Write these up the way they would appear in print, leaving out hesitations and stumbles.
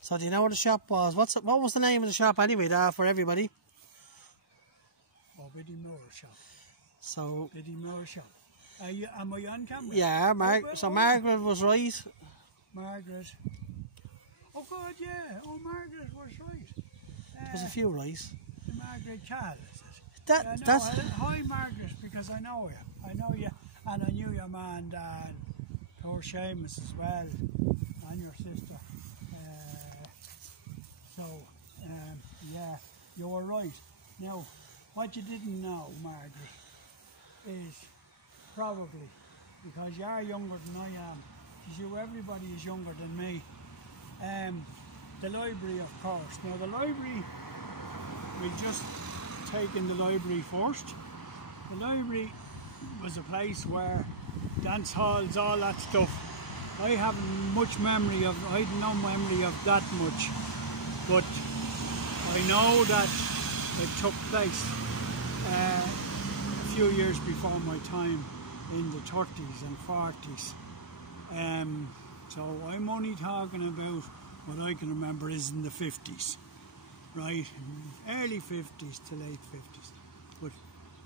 So do you know where the shop was? What was the name of the shop anyway, there for everybody? Oh, Biddy Moore shop. So Biddy Moore shop. Am I on camera? yeah, Margaret was right. Margaret. Oh God, yeah. Oh, Margaret was right. There's a few right. Margaret Cal, is it? That's hi, Margaret, because I know you. I know you, and I knew your man, Dad, poor Seamus as well, and your sister. Yeah, you were right. Now, what you didn't know, Margaret, is probably because you're younger than I am. Everybody is younger than me. The library, of course. Now, the library, we've just taken the library first. The library was a place where dance halls, all that stuff. I had no memory of that much, but I know that it took place a few years before my time in the 30s and 40s. So I'm only talking about what I can remember is in the 50s, right? Early 50s to late 50s. But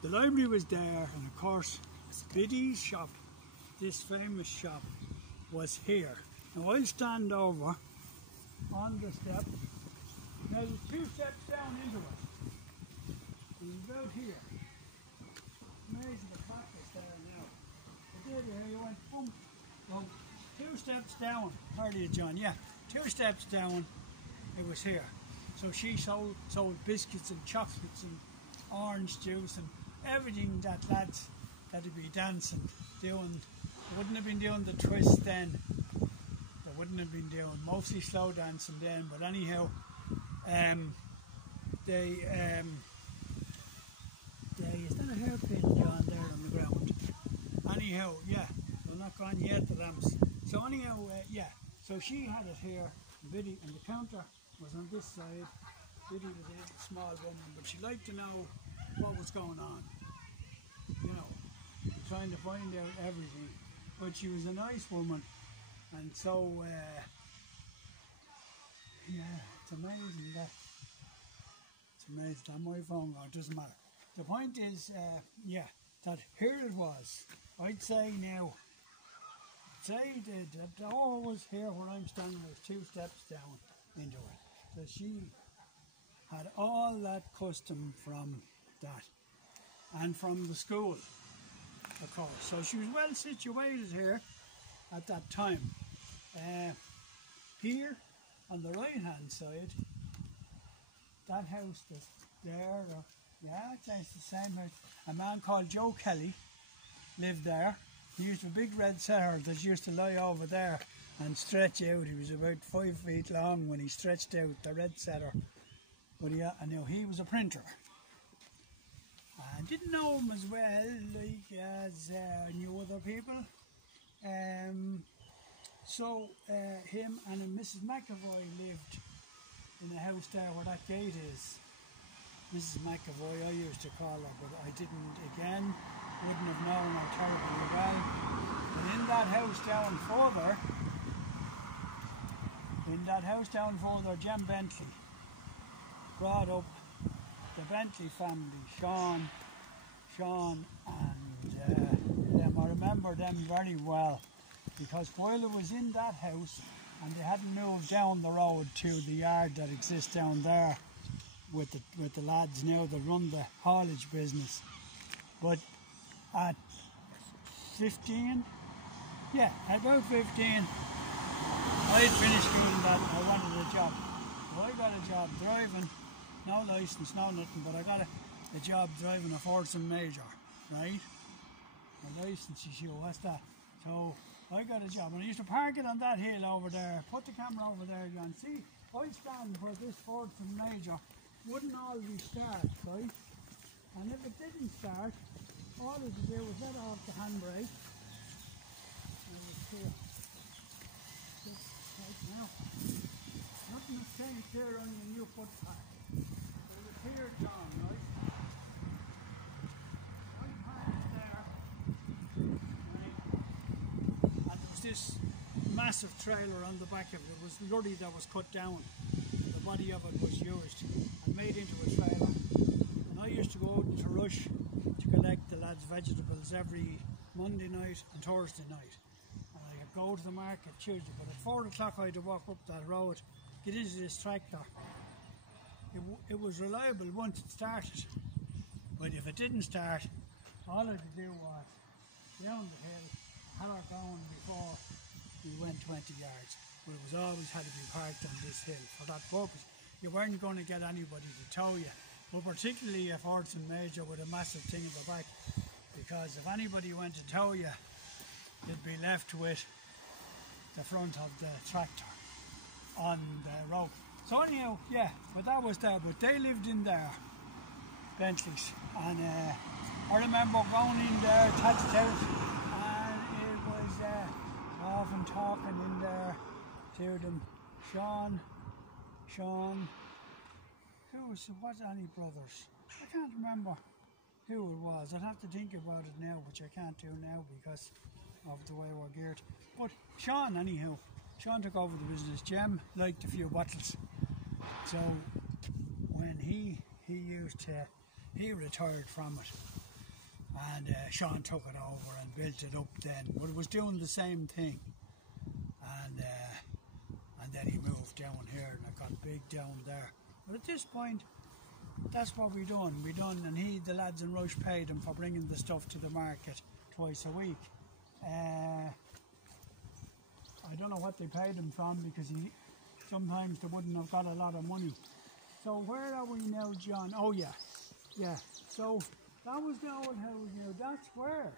the library was there, and of course Biddy's shop, this famous shop, was here. Now I'll stand over on the step. Now there's 2 steps down into it. It's about here. Amazing the practice there now. I did here, you went boom. Well, 2 steps down. How do you, John? Yeah, 2 steps down, it was here. So she sold biscuits and chocolates and orange juice and everything that lads that'd be dancing, doing. They wouldn't have been doing the twist then. They wouldn't have been doing mostly slow dancing then. But anyhow, is that a hairpin, John, there on the ground? Anyhow, yeah, they're not gone yet, the lamps. So anyhow, yeah, so she had it here, Biddy, and the counter was on this side. Biddy was a small woman, but she liked to know what was going on, you know, trying to find out everything. But she was a nice woman, and so, yeah, it's amazing that. It's amazing that my phone going, it doesn't matter. The point is, yeah, that here it was. I'd say now, the door was here where I'm standing, was 2 steps down into it. So she had all that custom from that, and from the school, of course. So she was well situated here at that time. Here, on the right-hand side, that house that's there, yeah, it's the same house. A man called Joe Kelly lived there. He used a big red setter that used to lie over there and stretch out. He was about 5 feet long when he stretched out, the red setter. But I know he was a printer. I didn't know him as well, like as I knew other people. So him and Mrs. McAvoy lived in the house there where that gate is. Mrs. McAvoy, I used to call her, but I didn't, again, wouldn't have known her terribly well. But in that house down further, Jem Bentley brought up the Bentley family, Sean and them. I remember them very well, because while it was in that house and they hadn't moved down the road to the yard that exists down there with the lads now that run the haulage business. But at 15, yeah, about 15, I'd finished doing that. I wanted a job. So I got a job driving, no licence, no nothing, but I got a job driving a Fordson Major, right? A licence issue, what's that? So I got a job, and I used to park it on that hill over there, put the camera over there, you can see, I stand where this Fordson Major wouldn't always start, right? And if it didn't start, all it would do was let off the handbrake, and it was clear. Right now, nothing has changed here on the new footpath. There's a clear down, right? I parked there, right? And there was this massive trailer on the back of it. It was lorry that was cut down. The body of it was used and made into a trailer. And I used to go out into Rush to collect the lads' vegetables every Monday night and Thursday night. And I'd go to the market Tuesday, but at 4 o'clock I had to walk up that road, get into this tractor. It was reliable once it started, but if it didn't start, all I could do was down the hill, had her going before we went 20 yards. But it was always had to be parked on this hill for that purpose. You weren't going to get anybody to tow you, but particularly if Orson Major with a massive thing in the back, because if anybody went to tow you, you'd be left with the front of the tractor on the road. So anyhow, yeah, but that was there, but they lived in there, Bentleys, and I remember going in there, touched out, and it was often talking in there to them. Sean, what any brothers? I can't remember who it was. I'd have to think about it now, which I can't do now because of the way we're geared. But Sean, anyhow, Sean took over the business. Jem liked a few bottles, so when he retired from it, and Sean took it over and built it up then, but it was doing the same thing, and then he moved down here and it got big down there. But at this point, that's what we done, and the lads in Rush paid him for bringing the stuff to the market twice a week. I don't know what they paid him from, because sometimes they wouldn't have got a lot of money. So where are we now, John? Oh yeah. So that was the old house now. That's where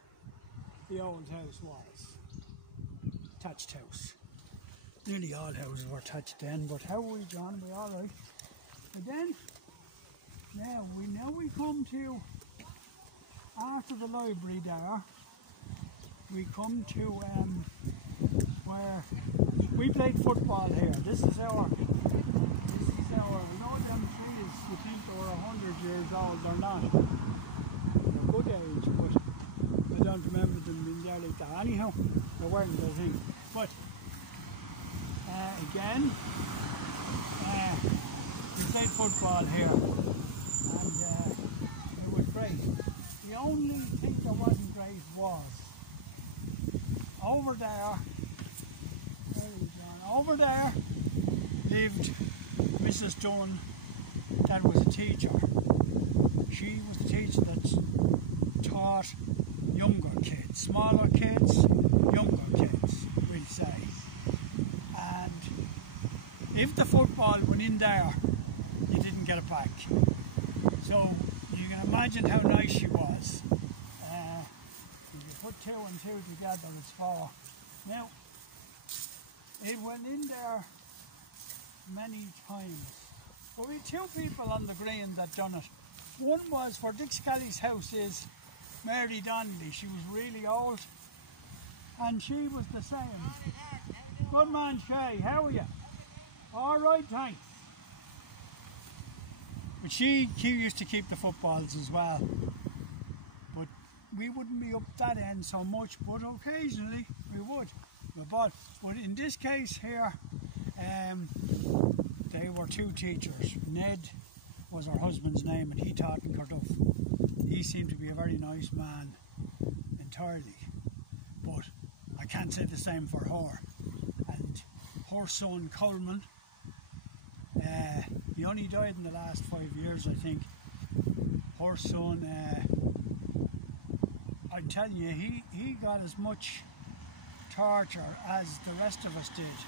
the old house was. Thatched house. Nearly all houses were thatched then, but how are we, John? Are we all right? And then, now we come to, after the library there, we come to where we played football here. This is our, you know them trees, you think they were 100 years old, they're not. They're good age, but I don't remember them being there like that. Anyhow, they weren't the thing. But again, we played football here, and it was great. The only thing that wasn't great was over there lived Mrs. Dunn, that was a teacher. She was the teacher that taught younger kids, smaller kids, younger kids, we'll say. And if the football went in there, you didn't get it back. So you can imagine how nice she was. If you put 2 and 2 together, it's 4. Now, it went in there many times. But we had 2 people on the green that done it. One was for Dick Scally's house is Mary Donnelly. She was really old, and she was the same. Good man, Shay, how are you? All right, thanks. But she used to keep the footballs as well. But we wouldn't be up that end so much, but occasionally we would. But in this case here, they were 2 teachers. Ned was her husband's name, and he taught in Carton. He seemed to be a very nice man entirely, but I can't say the same for her. And her son Coleman, he only died in the last 5 years, I think. Her son, I'm telling you, he got as much torture as the rest of us did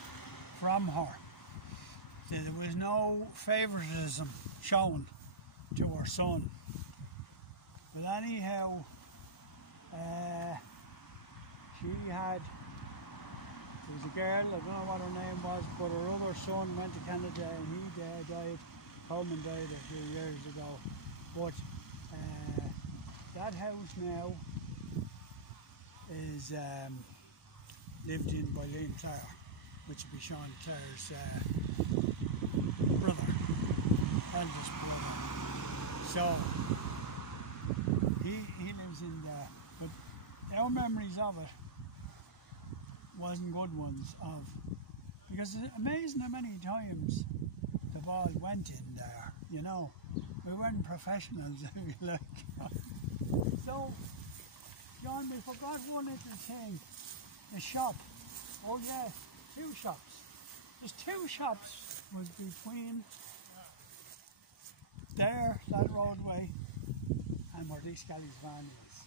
from her. There was no favouritism shown to her son. But anyhow, there was a girl, I don't know what her name was, but her other son went to Canada and he died. Coleman died a few years ago. But that house now is lived in by Liam Clare, which would be Sean Clare's brother, eldest brother. So he lives in there. But our memories of it wasn't good ones because it's amazing how many times the ball went in there, you know. We weren't professionals, if you like. So, John, we forgot one little thing. The shop. Oh yeah, 2 shops. There's 2 shops was between there, that roadway, and where Lee Skelly's van is.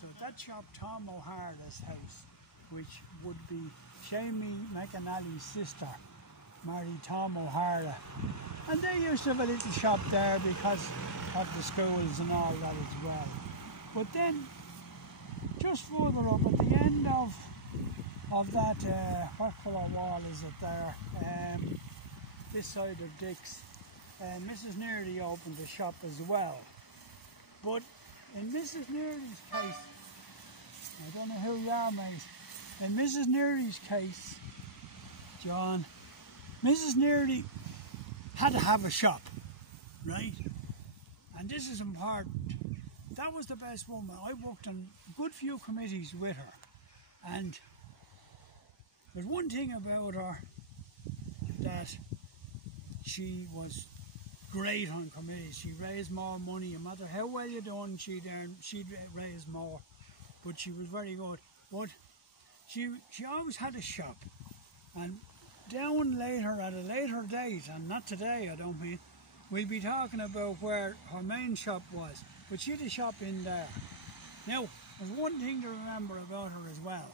So that shop, Tom O'Hara's house, which would be Shamie McAnally's sister, married Tom O'Hara. And they used to have a little shop there because of the schools and all that as well. But then, just further up at the end of that, what colour wall is it there? This side of Dick's, Mrs. Nearly opened a shop as well. But in Mrs. Nearly's case, I don't know who you are, mate. In Mrs. Nearly's case, John, Mrs. Nearly had to have a shop, right? And this is important. That was the best woman. I worked on a good few committees with her. And there's one thing about her, that she was great on committees. She raised more money. No matter how well you done, she'd raise more. But she was very good. But she always had a shop. And down later, at a later date, and not today I don't mean, we'll be talking about where her main shop was. But she had a shop in there. Now, there's one thing to remember about her as well.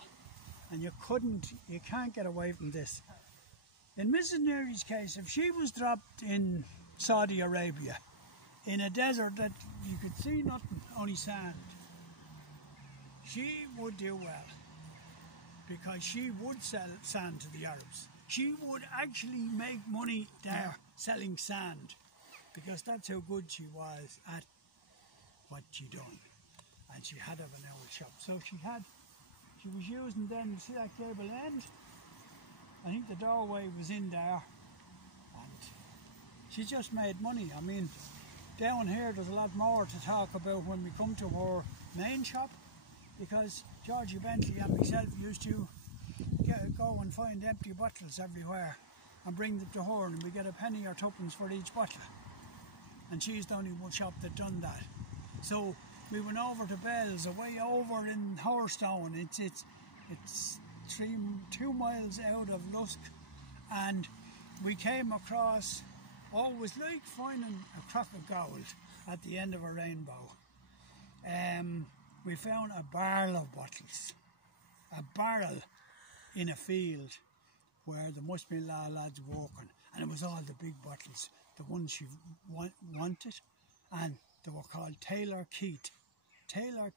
And you can't get away from this. In Mrs. Neary's case, if she was dropped in Saudi Arabia, in a desert that you could see nothing, only sand, she would do well, because she would sell sand to the Arabs. She would actually make money there selling sand, because that's how good she was at what she done. And she had to have an old shop. So she was using then, see that gable end? I think the doorway was in there, and she just made money. I mean, down here there's a lot more to talk about when we come to her main shop, because Georgie Bentley and myself used to go and find empty bottles everywhere and bring them to her, and we get a penny or twopence for each bottle. And she's the only one shop that done that. So we went over to Bell's, away over in Horstone. It's 2 miles out of Lusk, and we came across, it was like finding a crock of gold at the end of a rainbow. We found a barrel of bottles, a barrel in a field where there must be a lot of lads working, and it was all the big bottles, the ones she wanted, and they were called Taylor Keith. Taylor,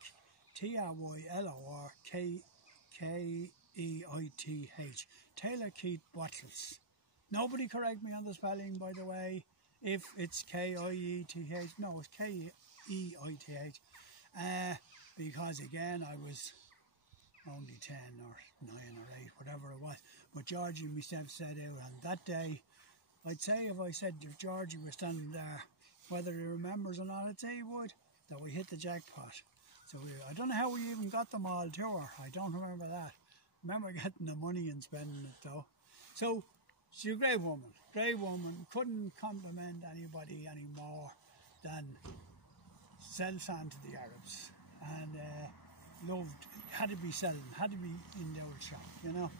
T-R-Y-L-O-R-K-E-I-T-H. Taylor Keith bottles. Nobody correct me on the spelling, by the way, if it's K-I-E-T-H. No, it's K-E-I-T-H. Because again, I was only 10 or 9 or 8, whatever it was. But Georgie and myself set out on that day. I'd say if Georgie was standing there, whether he remembers or not, I'd say he would, that we hit the jackpot. So I don't know how we even got them all to her. I don't remember that. I remember getting the money and spending it though. So she's a great woman, couldn't compliment anybody any more than sell sand to the Arabs, and had to be selling, had to be in the old shop, you know.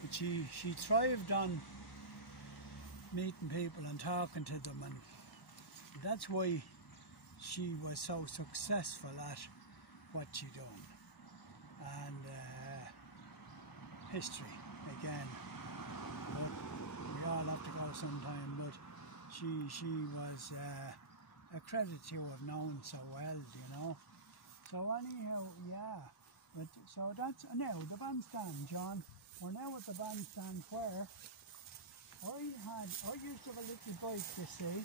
But she thrived on meeting people and talking to them, and that's why she was so successful at what she done. And history again, but we all have to go sometime. But she was a credit to have known so well, you know. So anyhow, yeah. But so that's now the bandstand, John. We're now at the bandstand where I used to have a little bike, you see.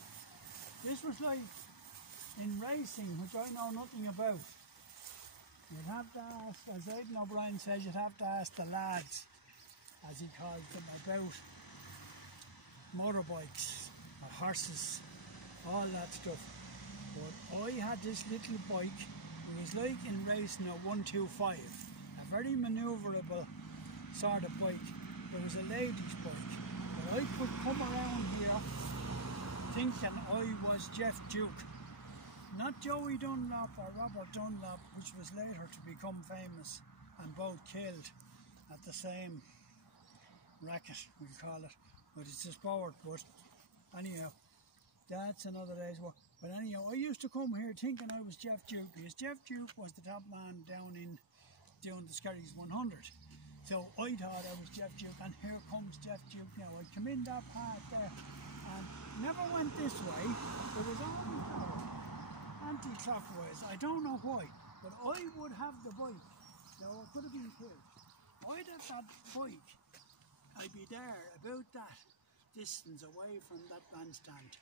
This was like in racing, which I know nothing about. You'd have to ask, as Aidan O'Brien says, you'd have to ask the lads, as he calls them, about motorbikes or horses, all that stuff. But I had this little bike. It was like in racing a 125, a very manoeuvrable sort of bike. There was a ladies' bike. But I could come around here thinking I was Jeff Duke. Not Joey Dunlop or Robert Dunlop, which was later to become famous and both killed at the same racket, we call it. But it's a sport, but anyhow, that's another day's work. But anyhow, I used to come here thinking I was Jeff Duke, because Jeff Duke was the top man down in doing the Skerries 100. So I thought I was Jeff Duke, and here comes Jeff Duke now. I come in that path there and never went this way. It was always anti-clockwise. I don't know why, but I would have the bike. Now I could have been killed. I'd have that bike. I'd be there about that distance away from that bandstand.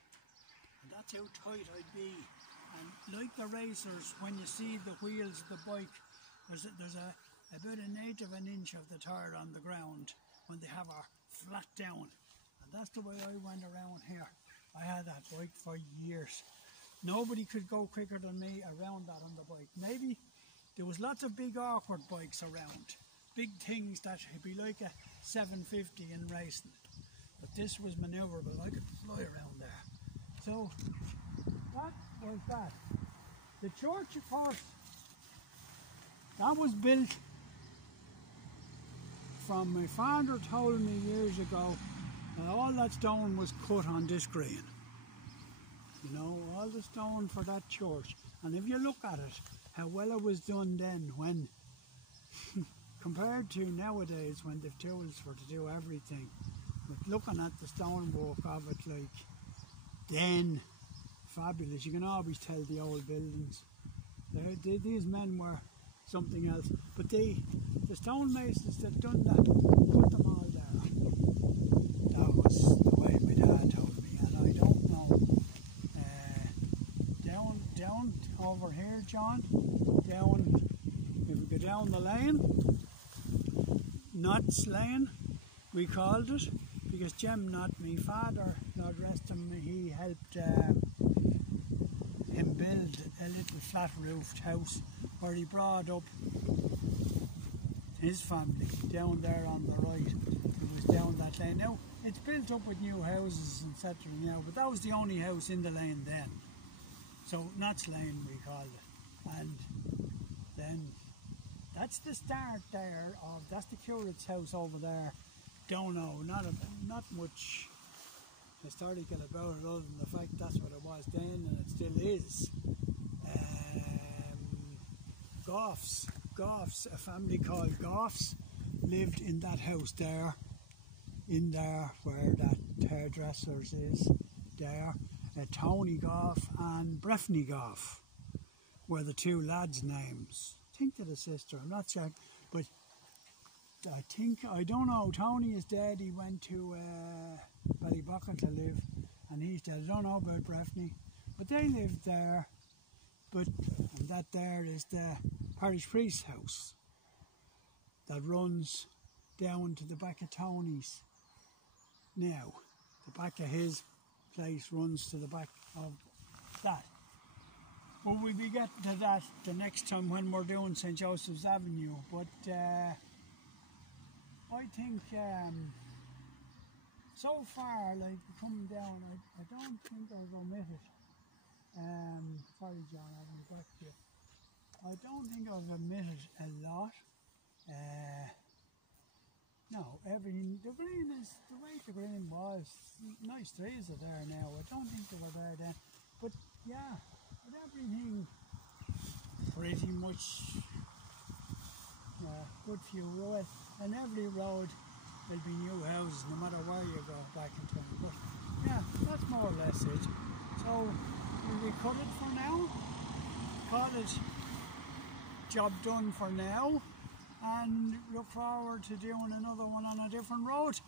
And that's how tight I'd be. And like the racers, when you see the wheels of the bike, there's about an eighth of an inch of the tire on the ground when they have a flat down. And that's the way I went around here. I had that bike for years. Nobody could go quicker than me around that on the bike. Maybe there was lots of big awkward bikes around. Big things that would be like a 750 in racing. But this was manoeuvrable. I could fly around there. So that was that. The church, of course, that was built from, my father told me years ago, that all that stone was cut on this green. You know, all the stone for that church. And if you look at it, how well it was done then, when compared to nowadays when they've tools for to do everything. But looking at the stonework of it, like, then fabulous. You can always tell the old buildings. These men were something else. But the stonemasons that done that, put them all there. That was the way my dad told me, and I don't know. Down over here, John, down, if we go down the lane, Knott's Lane, we called it, because Jim Knott, my father, God rest him, he helped him build a little flat roofed house where he brought up his family down there on the right. It was down that lane. Now, it's built up with new houses, etc. now, but that was the only house in the lane then. So, Knott's Lane we called it. And then, that's the start there of, that's the curate's house over there. Don't know, not much historical about it other than the fact that's what it was then and it still is. Goffs, a family called Goffs lived in that house there, in there where that hairdresser's is, there. Tony Goff and Breffney Goff were the two lads' names. I think they're the sister, I'm not sure, but I don't know, Tony is dead, he went to Ballybucken to live, and he's dead. I don't know about Breffney, but they lived there, and that there is the parish priest's house that runs down to the back of Tony's. Now, the back of his place runs to the back of that. Well, we'll be getting to that the next time when we're doing St. Joseph's Avenue, but I think so far, like coming down, I don't think I've omitted. Sorry, John, I'll be back to you. I don't think I've omitted a lot. No, everything. The green is the way the green was. Nice trees are there now. I don't think they were there then, but yeah, with everything pretty much. Good few roads, and every road there'll be new houses no matter where you go back in town. But yeah, that's more or less it. So will we cut it for now? Cut it. Job done for now, and look forward to doing another one on a different road.